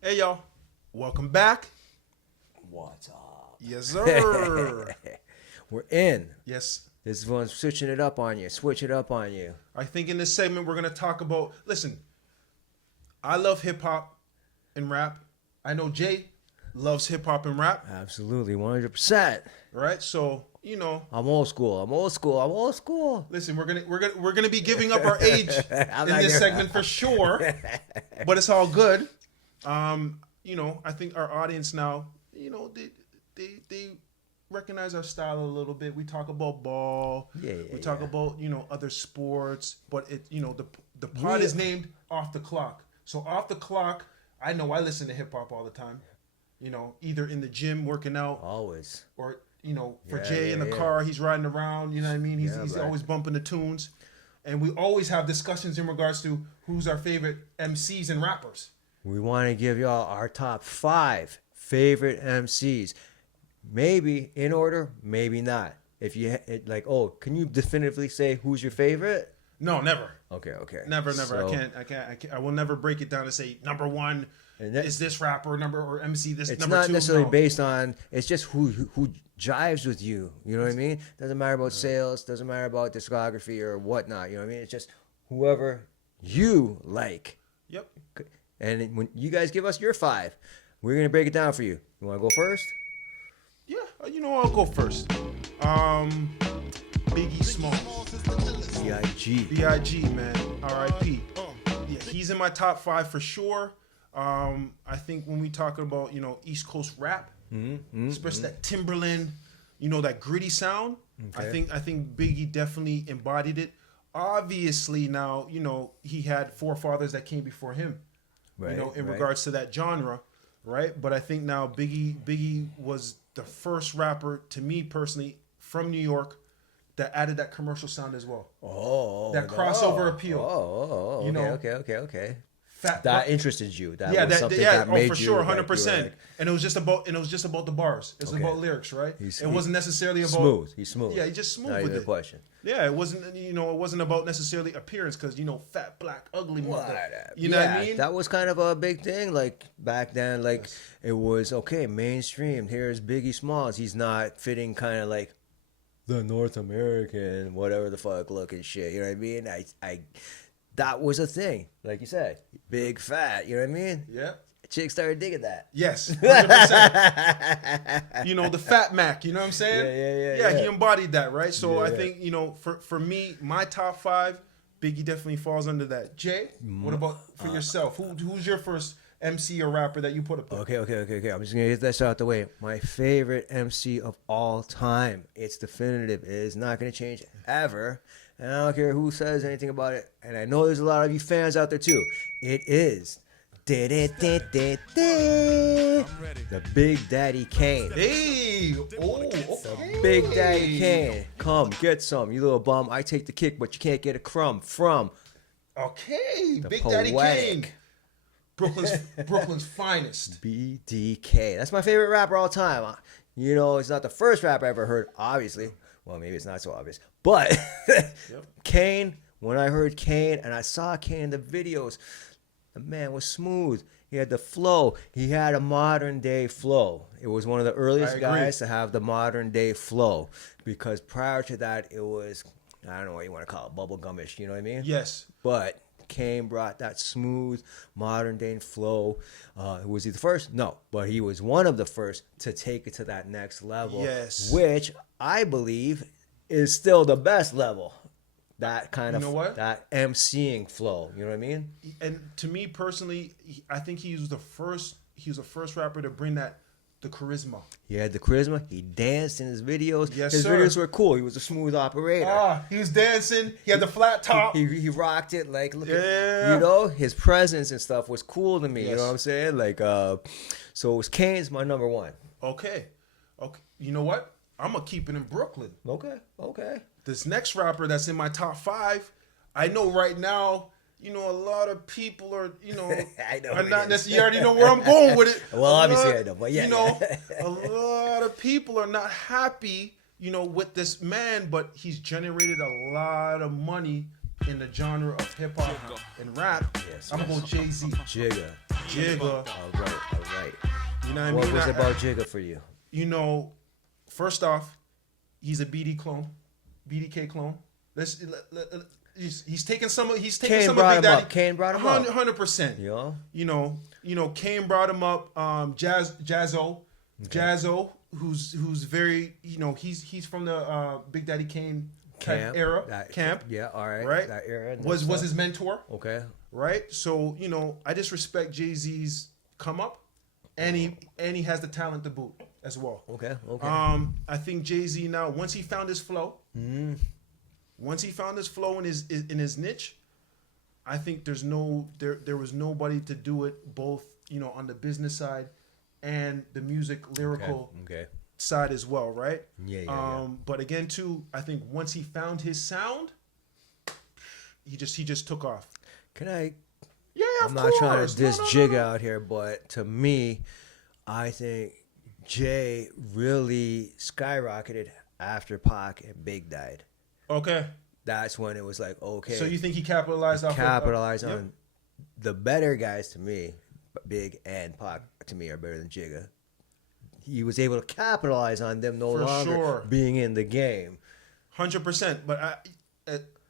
Hey y'all, welcome back. What's up? Yes, sir. We're in. Yes, This one's switching it up on you. Switch it up on you. I think in this segment we're gonna talk about. Listen, I love hip hop and rap. I know Jay loves hip hop and rap, Absolutely, 100%. right? So I'm old school. I'm old school. I'm old school. listen, we're gonna be giving up our age I'm in not this gonna- segment for sure, but it's all good. I think our audience now, they recognize our style a little bit. We talk about ball. We talk about other sports, but the pod is named Off the Clock. So off the clock, I know I listen to hip hop all the time. Either in the gym working out, Always. or for Jay in the car, he's riding around. You know what I mean? He's right. always bumping the tunes, and we always have discussions in regards to who's our favorite MCs and rappers. We want to give y'all our top 5 favorite MCs. Maybe in order, maybe not. If you can you definitively say who's your favorite? No, never. Okay. Never. So- I can't. I will never break it down and say number one And that- is this rapper, or MC this. It's number not two. necessarily No. based on. It's just who jives with you. You know what I mean? Doesn't matter about sales. Doesn't matter about discography or whatnot. You know what I mean? It's just whoever you like. Yep. And when you guys give us your 5, we're gonna break it down for you. You want to go first? Yeah. I'll go first. Biggie Smalls. B.I.G. B.I.G. Man. R.I.P. Yeah, he's in my top 5 for sure. I think when we talk about East Coast rap, especially that Timberland, that gritty sound. Okay. I think Biggie definitely embodied it. Obviously, now he had forefathers that came before him. Right, In right. regards to that genre, right? But I think now Biggie was the first rapper, to me personally, from New York, that added that commercial sound as well. That crossover appeal. Okay. That That interested you. That yeah, was something that made for you, sure, like, you were 100%. like, And it was just about the bars. It was Okay. about lyrics, right? He's- It wasn't necessarily about smooth. He's smooth. Yeah, he's just smooth Not with even a it. question. Yeah, it wasn't about necessarily appearance, because fat, black, ugly mother. You know what I mean? That was kind of a big thing, like back then. Like it was okay, mainstream. Here's Biggie Smalls. He's not fitting kind of like the North American, whatever the fuck looking shit. You know what I mean? I that was a thing. Like you said, big fat. You know what I mean? Yeah. Chicks started digging that. Yes, 100%. The Fat Mac, you know what I'm saying? Yeah. He embodied that, right? So I Yeah. think, for me, my top 5, Biggie definitely falls under that. Jay, what about for yourself? Who's your first MC or rapper that you put up there? Okay. I'm just gonna get this out the way. My favorite MC of all time. It's definitive. It is not gonna change ever. And I don't care who says anything about it. And I know there's a lot of you fans out there too. It is the Big Daddy Kane. Hey, okay. Big Daddy Kane. Come get some, you little bum. I take the kick, but you can't get a crumb from Okay, the Big Daddy Kane. poetic Brooklyn's finest. BDK. That's my favorite rapper all time. It's not the first rapper I ever heard, obviously. Well, maybe it's not so obvious. But Kane, when I heard Kane and I saw Kane in the videos, the man was smooth. He had the flow. He had a modern day flow. It was one of the earliest I agree. guys to have the modern day flow, because prior to that, it was, I don't know what you want to call it, bubblegumish. You know what I mean? Yes. But Kane brought that smooth, modern day flow. Was he the first? No, but he was one of the first to take it to that next level. Yes. Which I believe is still the best level. That kind of, You know what? that MCing flow. You know what I mean? And to me personally, I think he was the first rapper to bring the charisma. He had the charisma. He danced in his videos. Yes, his sir. videos were cool. He was a smooth operator. He was dancing. He had the flat top. He rocked it. Like, look Yeah. at, his presence and stuff was cool to me. You Yes. know what I'm saying? Like, so it was Kane's my number 1. Okay. You know what? I'm gonna keep it in Brooklyn. Okay. This next rapper that's in my top 5, I know right now, a lot of people are, I know are who not it is. necessarily. You already know where I'm going with it. Well, obviously I know, but yeah. A lot of people are not happy, with this man, but he's generated a lot of money in the genre of hip hop and rap. Yes, I'm gonna go Jay-Z. Jigga. Jigga. All right. You know what I mean? What was it about Jigga for you? You know, first off, he's a BDK clone. He's taking some of Big Daddy. Kane brought him up. 100%. Yeah. You know, Kane brought him up. Jazzo, who's very, you know, he's from the Big Daddy Kane type era. Camp. Yeah, all right. Right. That era was his mentor. Okay. Right. So, you know, I just respect Jay-Z's come up, and he has the talent to boot as well. Okay. I think Jay-Z now, once he found his flow, in his niche, I think there was nobody to do it both, you know, on the business side and the music lyrical side as well, right? Yeah. But again, too, I think once he found his sound, he just took off. Can I? Yeah, I'm not trying to diss Jigga out here, but to me, I think Jay really skyrocketed after Pac and Big died. Okay. That's when it was like, okay. So you think he capitalized on the better guys to me, Big and Pac to me are better than Jigga. He was able to capitalize on them no longer being in the game. 100%. But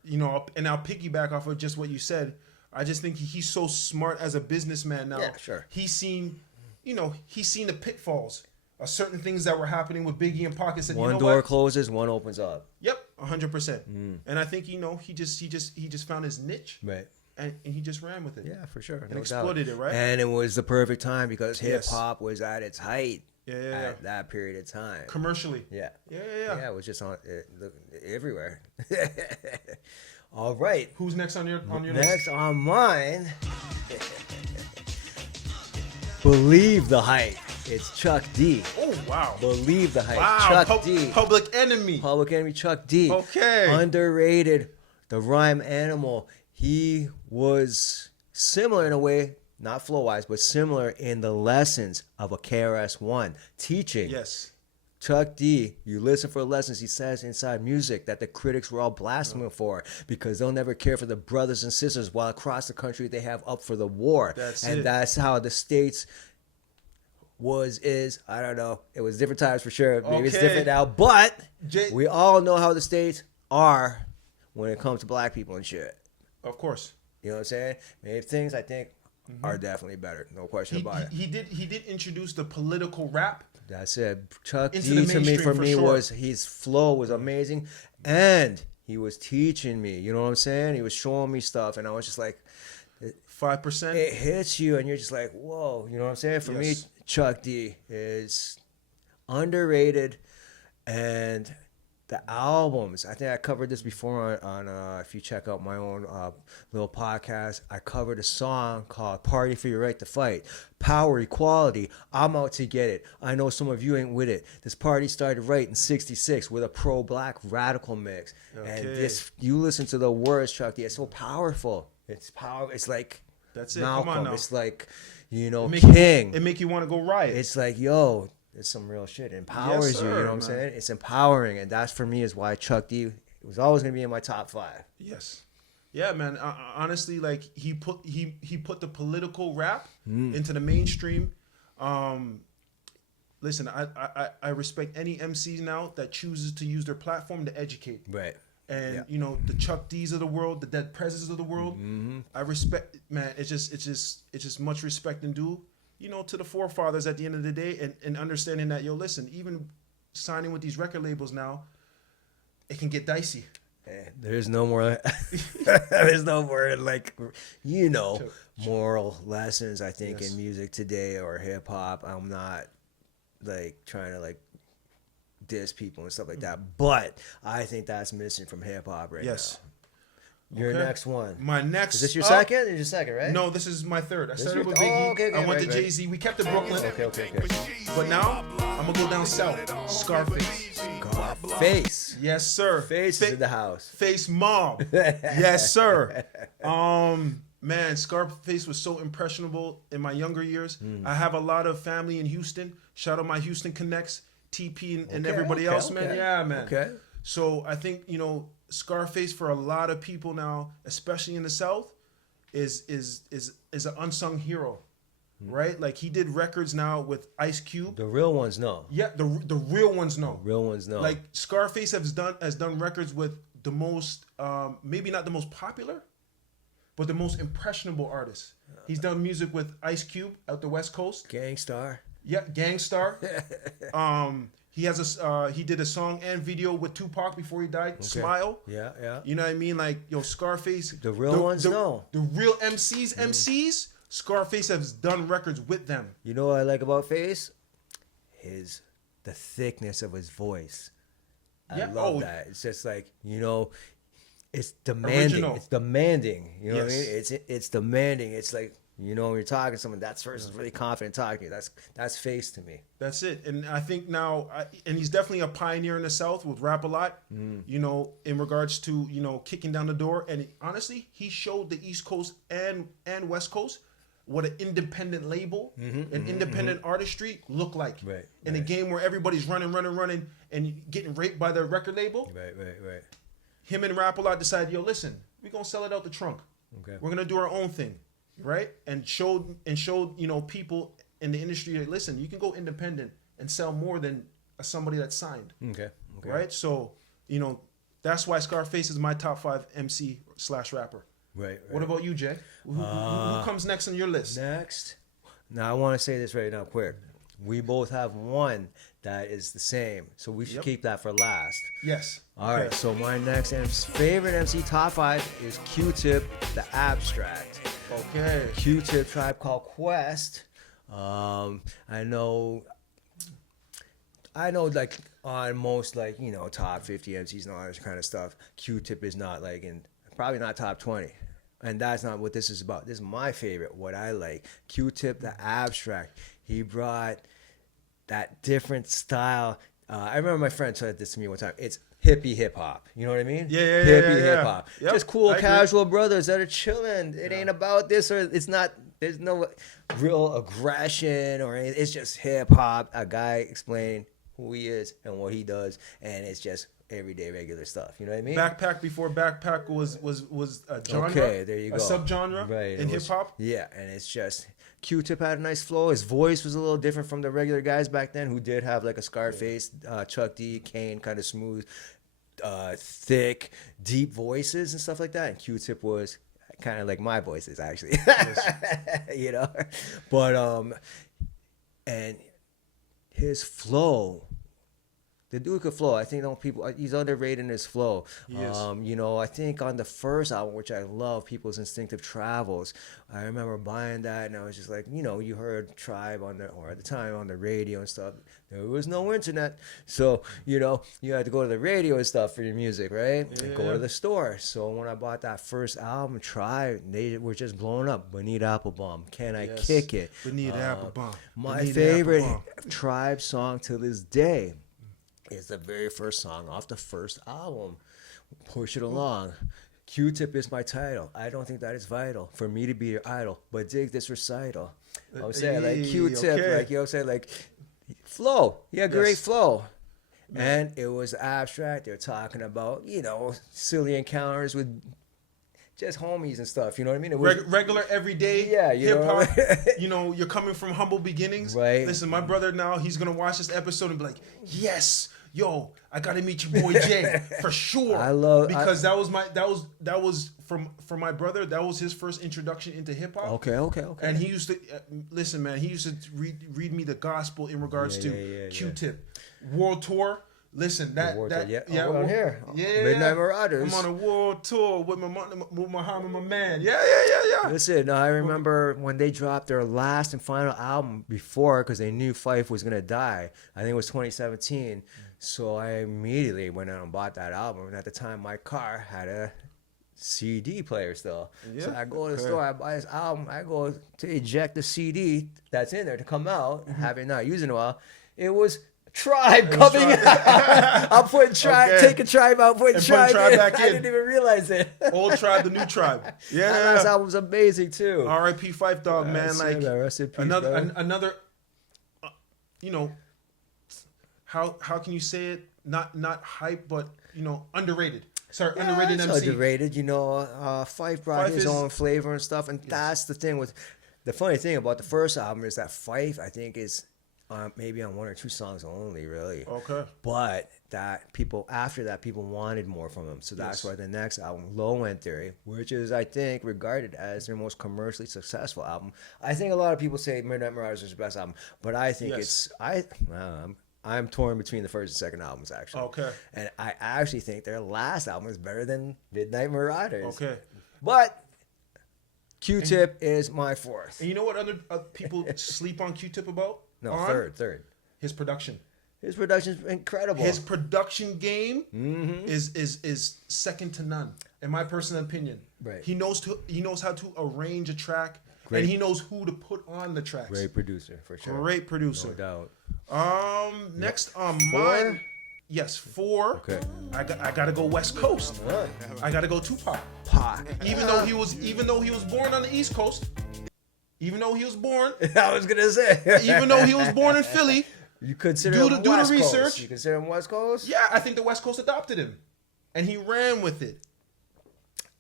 you know, and I'll piggyback off of just what you said. I just think he's so smart as a businessman now. Yeah, sure. He's seen the pitfalls of certain things that were happening with Biggie and Pac. Said, one door closes, one opens up. Yep, 100%. And I think, you know, he just found his niche, right? And he just ran with it. Yeah, for sure. And exploited it, right? And it was the perfect time because hip hop was at its height. At that period of time. Commercially. Yeah. Yeah, it was just on everywhere. All right. Who's next on your list? Next on mine. Believe the Hype. It's Chuck D. Oh, wow. Believe the Hype. Wow. Chuck D. Public Enemy. Chuck D. Okay. Underrated. The rhyme animal. He was similar in a way, not flow-wise, but similar in the lessons of a KRS-One teaching. Yes. Chuck D, you listen for lessons he says inside music that the critics were all blasting him for because they'll never care for the brothers and sisters while across the country they have up for the war. That's how the States is. I don't know. It was different times for sure. Maybe it's different now. But we all know how the States are when it comes to black people and shit. Of course. You know what I'm saying? Maybe things I think are definitely better. No question about it. He did introduce the political rap. That's it. Chuck D for me was his flow was amazing, and he was teaching me. You know what I'm saying? He was showing me stuff, and I was just like, 5%. It hits you, and you're just like, whoa. You know what I'm saying? For me, Chuck D is underrated, and the albums. I think I covered this before on if you check out my own little podcast. I covered a song called "Party for Your Right to Fight." Power, equality. I'm out to get it. I know some of you ain't with it. This party started right in '66 with a pro-black radical mix, and this you listen to the words, Chuck D. It's so powerful. It's power. It's like that's it. Malcolm. Come on now. It's like King. It make you want to go riot. It's like it's some real shit. It empowers you, you know what I'm saying? It's empowering, and that's for me is why Chuck D was always gonna be in my top 5. Yes. Yeah, man. Honestly, like he put the political rap into the mainstream. Listen, I respect any MC now that chooses to use their platform to educate. Right. And you know, the Chuck D's of the world, the Dead Presidents of the world. I respect, man. It's just much respect and due, you know, to the forefathers at the end of the day, and understanding that, listen, even signing with these record labels now, it can get dicey. There's no more like, moral lessons, I think, in music today or hip hop. I'm not like trying to like diss people and stuff like that, but I think that's missing from hip hop right now. Your next one. My next. Is this your second? It's your second, right? No, this is my third. I started with Biggie. I went to Jay-Z. We kept it Brooklyn. Okay. But now I'm gonna go down south. Scarface. Yes, sir. Face is in the house. Face mob. Yes, sir. Man, Scarface was so impressionable in my younger years. I have a lot of family in Houston. Shout out my Houston Connects, TP and everybody else, man. Yeah, man. Okay. So I think, Scarface for a lot of people now, especially in the South, is an unsung hero. right? Like he did records now with Ice Cube. The real ones, no. Yeah, the real ones, no. The real ones, no. Like Scarface has done records with the most, maybe not the most popular, but the most impressionable artists. He's done music with Ice Cube out the West Coast. Gangstar. Yeah, Gangstar. He did a song and video with Tupac before he died. Okay. Smile. Yeah, yeah. You know what I mean? Like, yo, Scarface. The real ones, no. The real MCs, Scarface has done records with them. You know what I like about Face? The thickness of his voice. I love that. It's just like, it's demanding. Original. It's demanding. You know what I mean? It's demanding. It's like, when you're talking to someone, that person's really confident talking to you. That's Face to me. That's it. And I think now, and he's definitely a pioneer in the South with Rap A Lot, in regards to, kicking down the door. And honestly, he showed the East Coast and West Coast what an independent label, independent artistry look like. Right. In a game where everybody's running, and getting raped by their record label. Right. Him and Rap A Lot decided, yo, listen, we're going to sell it out the trunk. Okay. We're going to do our own thing. Right? And showed people in the industry that, listen, you can go independent and sell more than somebody that's signed. Okay. Right? So, that's why Scarface is my top 5 MC/rapper. Right. What about you, Jay? Who comes next on your list? Next. Now, I want to say this right now quick. We both have one that is the same, so we should keep that for last. Yes. All right, so my next favorite MC top 5 is Q-Tip, The Abstract. Okay. Q-Tip, Tribe Called Quest. I know like on most top 50 MCs and all that kind of stuff, Q-Tip is not probably not top 20. And that's not what this is about. This is my favorite, what I like. Q-Tip, The Abstract. He brought that different style. I remember my friend said this to me one time. It's hippie hip hop. You know what I mean? Yeah. Hippie hip hop. Yep, just cool, casual brothers that are chilling. It ain't about this or it's not. There's no real aggression or anything. It's just hip hop. A guy explaining who he is and what he does, and it's just everyday regular stuff. You know what I mean? Backpack before Backpack was a genre. Okay, there you go. A subgenre in hip hop. Yeah, and it's just Q-Tip had a nice flow. His voice was a little different from the regular guys back then who did have like a Scarface, Chuck D, Kane, kind of smooth, thick, deep voices and stuff like that. And Q-Tip was kind of like my voices actually. But and his flow. The dude could flow. I think he's underrated in his flow. Yes. I think on the first album, which I love, People's Instinctive Travels, I remember buying that and I was just like, you heard Tribe at the time on the radio and stuff. There was no internet. So, you had to go to the radio and stuff for your music, right? Yeah. And go to the store. So when I bought that first album, Tribe, they were just blowing up. Bonita Applebum, Can I Kick It? Bonita Applebum. My favorite Tribe song to this day is the very first song off the first album, Push It Along. Q-Tip is my title. I don't think that is vital for me to be your idol, but dig this recital. I'm saying like Q-Tip, like flow. Yeah, great flow. Man. And it was abstract. They're talking about, silly encounters with just homies and stuff, you know what I mean? It was regular, everyday hip hop. You're coming from humble beginnings. Right. Listen, my brother now, he's gonna watch this episode and be like, yes, yo, I gotta meet your boy Jay for sure. That was from my brother. That was his first introduction into hip hop. Okay. And he used to listen, man. He used to read me the gospel in regards to Q-Tip, World Tour. Listen, here. Midnight Marauders. I'm on a world tour with Muhammad, my man. Yeah. Listen, I remember when they dropped their last and final album before, because they knew Phife was gonna die. I think it was 2017. So I immediately went out and bought that album. And at the time, my car had a CD player still. Yeah. So I go to the store, I buy this album, I go to eject the CD that's in there to come out, having not used it in a while. It was Tribe coming out. I'm putting Tribe, taking Tribe out, putting Tribe back in. I didn't even realize it. Old Tribe, the new Tribe. Yeah. That last album's amazing too. R.I.P. Phife Dawg, man. Like rest in peace, another how can you say it? Not hype, but underrated. Sorry, underrated MC. Underrated. Phife brought his own flavor and stuff, and that's the thing with The funny thing about the first album is that Fife, I think, is maybe on 1 or 2 songs only, really. Okay. But that people after that, people wanted more from him, so that's why the next album, Low End Theory, which is I think regarded as their most commercially successful album. I think a lot of people say Midnight Marauders is the best album, but I think I'm torn between the first and second albums actually. Okay. And I actually think their last album is better than Midnight Marauders. Okay. But Q-Tip is my fourth. And you know what other people sleep on Q-Tip about? No, third. His production. His production's incredible. His production game is second to none, in my personal opinion. Right. He knows how to arrange a track, and he knows who to put on the tracks. Great producer, for sure. Great producer. No doubt. Next on mine. Yes, 4. Okay. I gotta go West Coast. Right. I gotta go Tupac. Even though he was born on the East Coast. Even though he was born. I was gonna say. Even though he was born in Philly. You consider him do West the Coast. research. You consider him West Coast? Yeah, I think the West Coast adopted him, and he ran with it.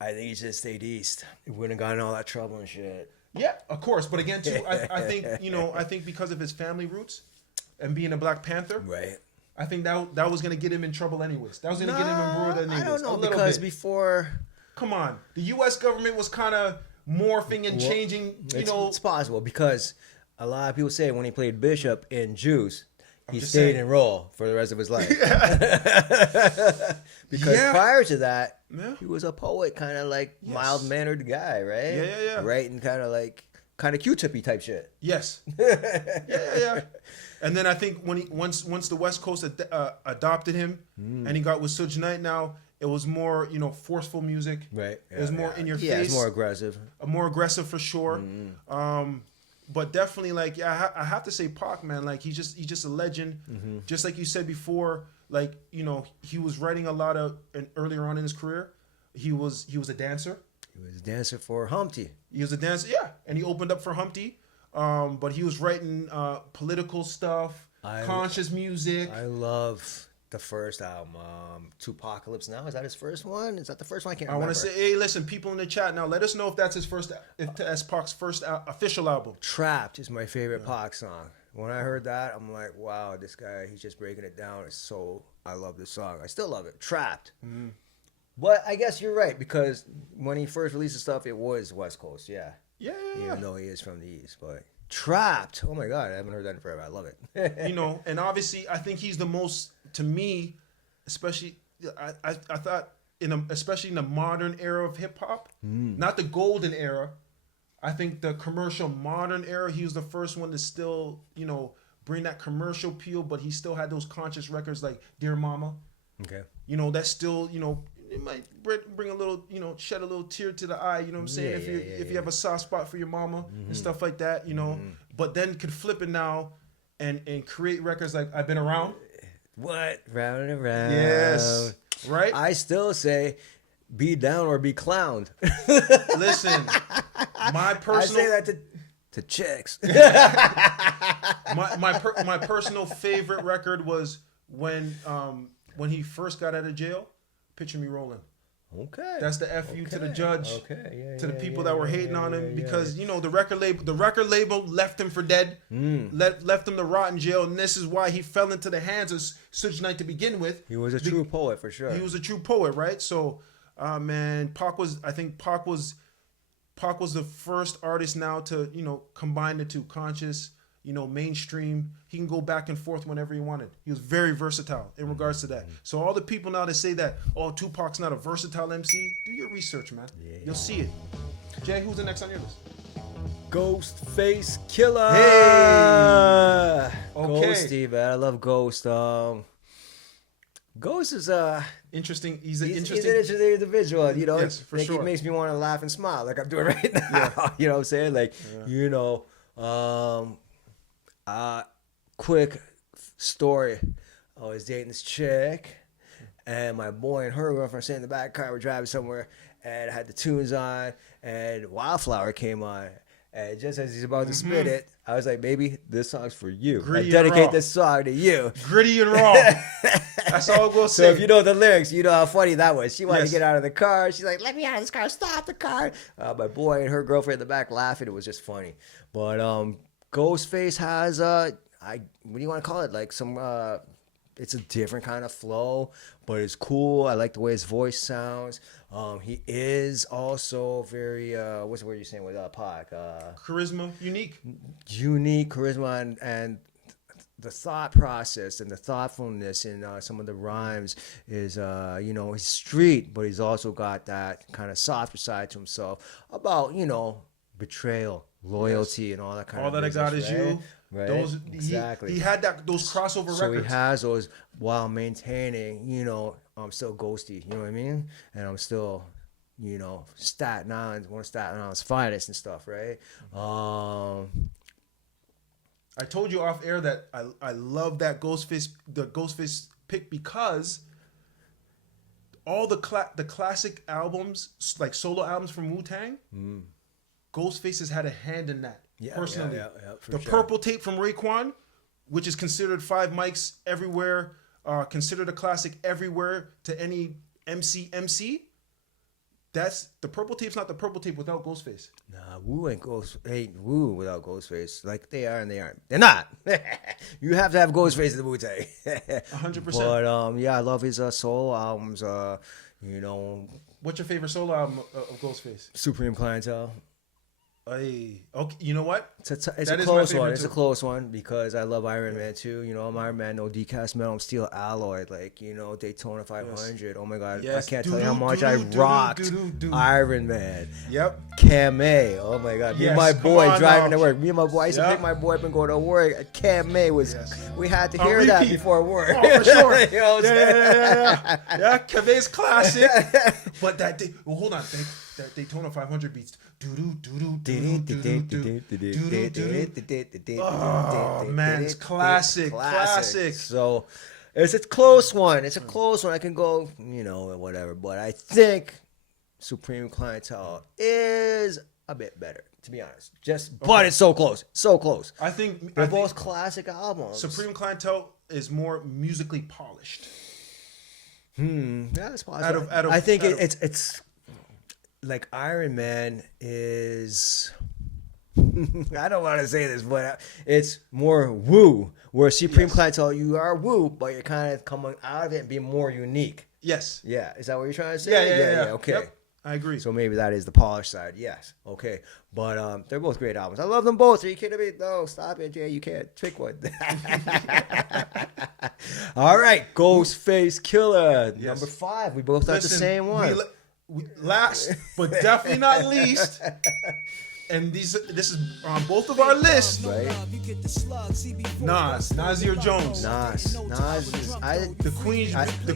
I think he should have stayed East. He wouldn't have gotten all that trouble and shit. Yeah, of course. But again, too, I think I think because of his family roots and being a Black Panther, Right. I think that was gonna get him in trouble anyways. That was gonna get him embroiled anyways. I don't know, a little because bit. before. Come on, the U.S. government was kind of morphing and changing. It's possible because a lot of people say when he played Bishop in Juice, he just stayed saying. in role for the rest of his life. Because prior to that, he was a poet, kind of like mild-mannered guy, right? Yeah. Writing kind of Q-tippy type shit. Yes. yeah. And then I think when once the West Coast adopted him and he got with Suge Knight, now it was more forceful music. Right. It was more in your face. Yeah, it's more aggressive. More aggressive for sure. But definitely I have to say Pac, man, like he's just a legend. Just like you said before, like he was writing a lot of, and earlier on in his career, he was a dancer. He was a dancer for Humpty. He was a dancer, yeah, and he opened up for Humpty. But he was writing political stuff, conscious music. I love the first album, Tupacalypse Now. Is that his first one? Is that the first one? I can't remember. I want to say, hey, listen, people in the chat now, let us know if that's Pac's first official album. Trapped is my favorite Pac song. When I heard that, I'm like, wow, this guy, he's just breaking it down. I love this song. I still love it. Trapped. But I guess you're right, because when he first released the stuff, it was West Coast, yeah. Yeah. Even though he is from the East, but Trapped. Oh my God, I haven't heard that in forever. I love it. And obviously, I think he's the most, to me, especially, I thought, especially in the modern era of hip hop, not the golden era. I think the commercial modern era, he was the first one to still, bring that commercial appeal, but he still had those conscious records like Dear Mama. Okay. That's still, it might bring a little, shed a little tear to the eye, you know what I'm saying? If you have a soft spot for your mama and stuff like that, but then could flip it now and create records like I've Been Around. What? Round and round. Yes. Right? I still say be down or be clowned. Listen, my personal... I say that to chicks. my personal favorite record was when he first got out of jail, Picture Me Rolling. Okay. That's the FU to the judge. Okay. To the people that were hating on him because the record label left him for dead. Left him to rot in jail, and this is why he fell into the hands of Suge Knight to begin with. He was a true poet for sure. He was a true poet, right? So, man, Pac was the first artist now to combine the two, conscious, mainstream. He can go back and forth whenever he wanted. He was very versatile in regards to that. So all the people now that say that, Tupac's not a versatile MC, do your research, man. Yeah. You'll see it. Jay, who's the next on your list? Ghostface Killer. Hey. Okay. Ghosty, man. I love Ghost. Ghost is interesting. He's an interesting individual. Yes, for sure. He makes me want to laugh and smile like I'm doing right now. Yeah. You know what I'm saying? Like, quick story. I was dating this chick, and my boy and her girlfriend sitting in the back car. We're driving somewhere, and I had the tunes on, and Wildflower came on, And just as he's about to spit it, I was like, baby, this song's for you. Gritty I dedicate raw. this song to you. Gritty and raw. That's all we'll say. So if you know the lyrics, you know how funny that was. She wanted Yes. to get out of the car. She's like, let me out of this car. Stop the car. My boy and her girlfriend in the back laughing. It was just funny. But Ghostface has, what do you want to call it? Like some, it's a different kind of flow, but it's cool. I like the way his voice sounds. He is also very, what's the word you're saying with Pac? Charisma, unique. Unique charisma and the thought process and the thoughtfulness in some of the rhymes is, he's street, but he's also got that kind of softer side to himself about, betrayal, loyalty, and all that kind all of that business, I got is right? you. Right. Those, Exactly. He had those crossover So records. he has those while maintaining, I'm still ghosty, you know what I mean? And I'm still, Staten Island, one of Staten Island's finest and stuff, right? I told you off air that I love that Ghostface pick because all the classic albums, like solo albums from Wu-Tang, Ghostface has had a hand in that. Personally. Yeah, for the sure. Purple Tape from Raekwon, which is considered 5 mics everywhere, considered a classic everywhere to any MC. That's the Purple Tape's not the Purple Tape without Ghostface. Nah, Wu ain't Wu without Ghostface. Like they are and they aren't. They're not. You have to have Ghostface in the Wu-Tang. 100%. But I love his solo albums. What's your favorite solo album of Ghostface? Supreme Clientele. Hey, okay, you know what? It's a That is my close favorite one. It's too. a close one because I love Iron Man too. I'm Iron Man, no decast metal, I'm steel alloy. Like Daytona 500. Yes. Oh my God, Yes. I can't tell you how much I Do-do, rocked do-do. Iron Man. Yep. Cam May. Oh my God, me Yes, and my come boy on driving now. to work. Me and my boy I used to Yep. pick my boy up and go to work. Cam May was. Yes. We had to On hear that repeat. before work. Oh, for sure. You know what I'm saying? Yeah, Cave's classic. But hold on. That Daytona 500 beats. Oh man, it's classic. So it's a close one. It's a close one. I can go, whatever. But I think Supreme Clientele is a bit better, to be honest. But it's so close. So close. I think They're both classic albums. Supreme Clientele is more musically polished. Yeah, that's possible. I think it's like Iron Man is. I don't want to say this, but it's more woo. Where Supreme Clientele, you are woo, but you're kind of coming out of it and being more unique. Yes. Yeah, is that what you're trying to say? Yeah. Okay. Yep, I agree. So maybe that is the polished side. Yes. Okay. But they're both great albums. I love them both. Are you kidding me? No, stop it, Jay. You can't pick one. All right.Ghostface Killer. Yes. Number 5. We both got the same one. Last, but definitely not least. And this is on both of our lists. Right? Nasir Jones. Nas is The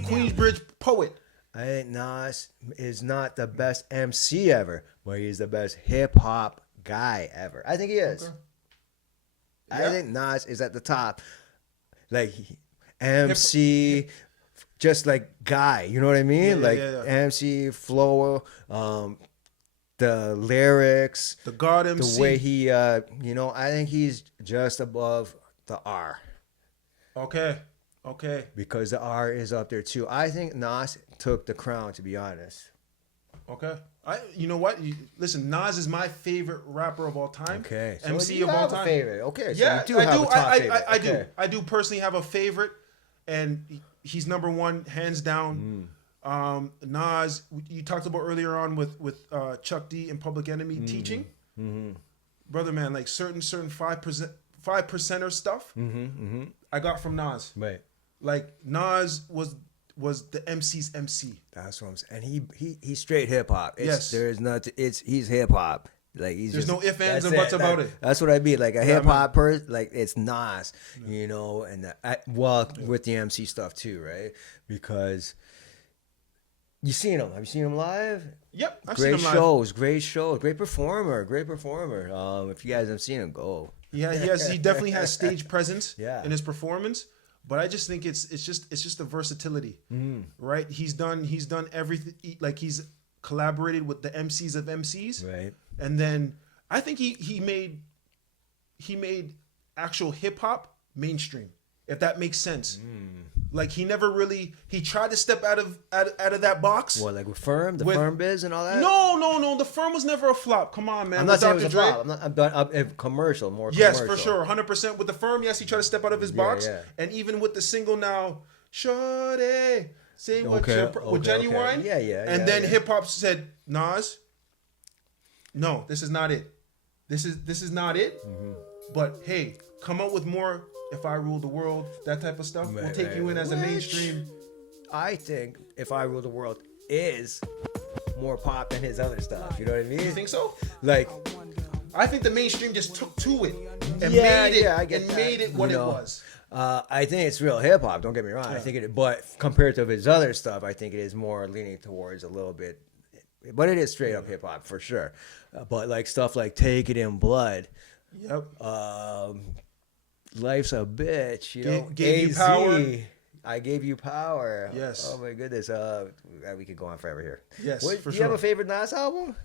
Queensbridge poet. I think Nas is not the best MC ever, but he's the best hip hop guy ever. I think he is. Okay. I Yeah. think Nas is at the top. Like MC, just like guy, you know what I mean? Yeah. MC flow, the lyrics, The God MC. the way he, I think he's just above the R. Okay. Because the R is up there too. I think Nas took the crown, to be honest. Okay. You know what? Listen, Nas is my favorite rapper of all time. Okay. So MC you of all have time. a favorite. Okay. So Yeah, you do have a top favorite. I Okay. do. I do personally have a favorite, and he's number one, hands down. Nas, you talked about earlier on with Chuck D and Public Enemy teaching. Brother, man, like certain 5%er stuff. I got from Nas. Right. Like Nas was the MC's MC. That's what I'm saying. And he's straight hip hop. Yes. There's nothing. He's hip hop. Like There's no ifs, ands, and buts about it. That's what I mean. Like a Yeah, hip hop person, like it's Nas, and with the MC stuff too, right? Because you seen him. Have you seen him live? Yep, I've seen him live. Great shows, great performer. If you guys have seen him, go. Yeah, he definitely has stage presence Yeah. in his performance. But I just think it's just the versatility, right? He's done everything. Like he's collaborated with the MCs of MCs, Right. and then I think he made actual hip hop mainstream, if that makes sense. Like he tried to step out of that box. What, like with Firm Biz and all that? No. The Firm was never a flop. Come on, man. I'm not saying it was a flop. I'm commercial, more yes, commercial. for sure, 100% with the Firm. Yes, he tried to step out of his box, and even with the single now, Shorty, say what with Genuine. Yeah. And then hip hop said, Nas, no, this is not it. This is not it. But hey, come up with more. If I Rule the World, that type of stuff, we'll take you in as a mainstream. I think If I Rule the World is more pop than his other stuff. You know what I mean? You think so? Like, I think the mainstream just took to it and made it what it was. I think it's real hip hop. Don't get me wrong. I think it, but compared to his other stuff, I think it is more leaning towards a little bit. But it is straight up hip hop for sure. But like stuff like Take It in Blood. Yep. Life's a Bitch. You know, gave you power. I Gave You Power. Yes. Oh my goodness. We could go on forever here. Yes. For do you have a favorite Nas album?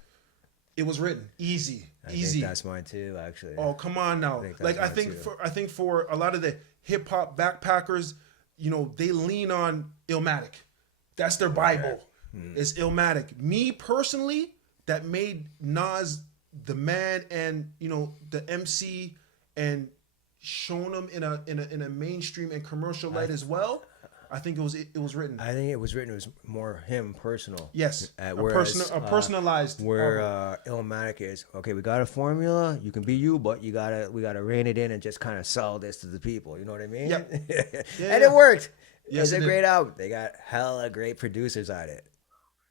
It Was Written. Easy. I think that's mine too, actually. Oh, come on now. I think for a lot of the hip hop backpackers, you know, they lean on Illmatic. That's their Bible. It's Illmatic. Me personally, that made Nas the man and, you know, the MC and shown him in a mainstream and commercial light as well. I think it was written. I think It Was Written. It was more him personal. Yes, personalized. Where Illmatic is, okay, we got a formula. You can be you, but we gotta rein it in and just kind of sell this to the people. You know what I mean? Yep. And it worked. Yes, it's a great album. They got hella great producers on it.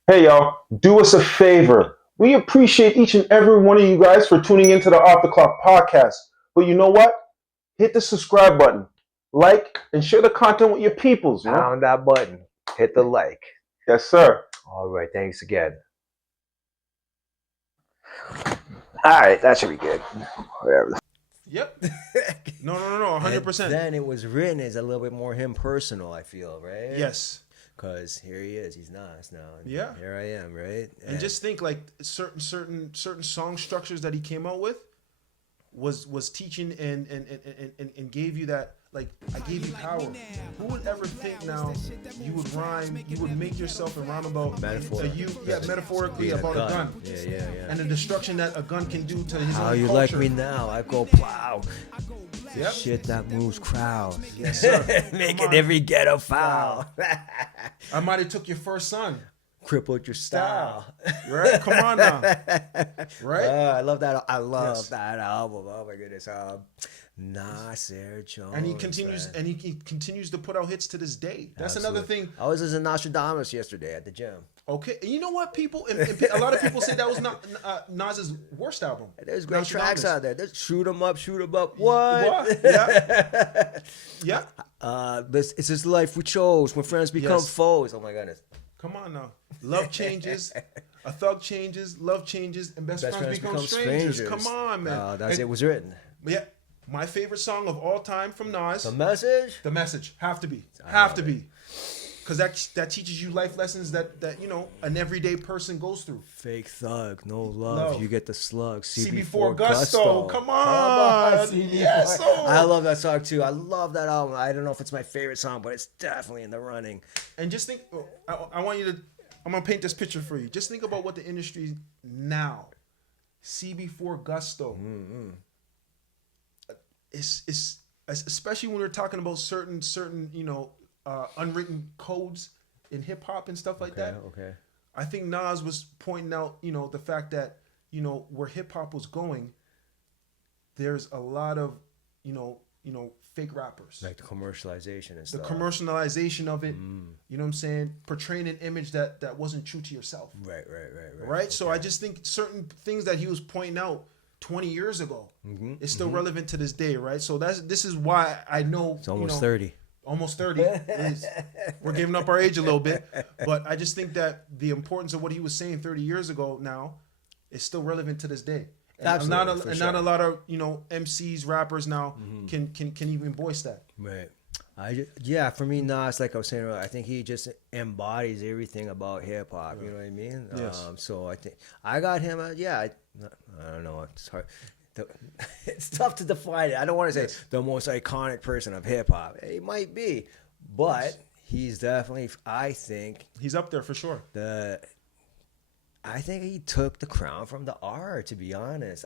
Hey, y'all, do us a favor. We appreciate each and every one of you guys for tuning into the Off the Clock podcast. But you know what? Hit the subscribe button, like, and share the content with your peoples. You know? Pound that button. Hit the like. Yes, sir. All right. Thanks again. All right. That should be good. Whatever. Yep. No. 100%. Then It Was Written is a little bit more him personal, I feel, right? Yes. Because here he is. He's Nas now. And yeah. Here I am, right? And just think like certain song structures that he came out with was teaching and gave you that, like, I gave you power. Who would ever think now you would rhyme, you would make yourself a roundabout metaphorically about a gun. Yeah. And the destruction that a gun can do to his How own you culture. like me now? I go plow. Yep. Shit that moves crowds. Yes, sir. Making every ghetto foul. I might have took your first son. Crippled your style. Right? Come on now. Right? I love that. I love that album. Oh my goodness. Nasir Jones. And he continues to put out hits to this day. That's another thing. I was listening to Nostradamus yesterday at the gym. Okay, and you know what, people? And a lot of people say that was not Nas's worst album. There's great tracks out there. There's Shoot 'em up. What? Yeah. Yeah. It's his life we chose when friends become foes. Oh my goodness. Come on now. Love changes. A thug changes. Love changes. And best friends become strangers. Come on, man. It Was Written. Yeah. My favorite song of all time from Nas. The Message? The Message. Have to be. Because that teaches you life lessons that you know an everyday person goes through. Fake thug, no love. You get the slug. CB4 Gusto. Come on. Yes. I love that song too. I love that album. I don't know if it's my favorite song, but it's definitely in the running. And just think, I'm going to paint this picture for you. Just think about what the industry now. CB4 Gusto. Mm-hmm. It's especially when we're talking about certain you know unwritten codes in hip hop and stuff like that. Okay. I think Nas was pointing out, you know, the fact that, you know, where hip hop was going, there's a lot of, you know, fake rappers. Like the commercialization and stuff. The commercialization of it, you know what I'm saying? Portraying an image that wasn't true to yourself. Right. Right? So I just think certain things that he was pointing out 20 years ago is still relevant to this day, right? So this is why I know it's almost 30. Almost 30. We're giving up our age a little bit. But I just think that the importance of what he was saying 30 years ago now is still relevant to this day. And Absolutely, not a lot of, you know, MCs, rappers now can even voice that. Right. Yeah, for me, Nas, like I was saying earlier, I think he just embodies everything about hip hop. You know what I mean? Yes. So I think I got him. I don't know. It's hard. It's tough to define it. I don't want to say the most iconic person of hip hop. He might be, but he's definitely. I think he's up there for sure. I think he took the crown from the R. To be honest.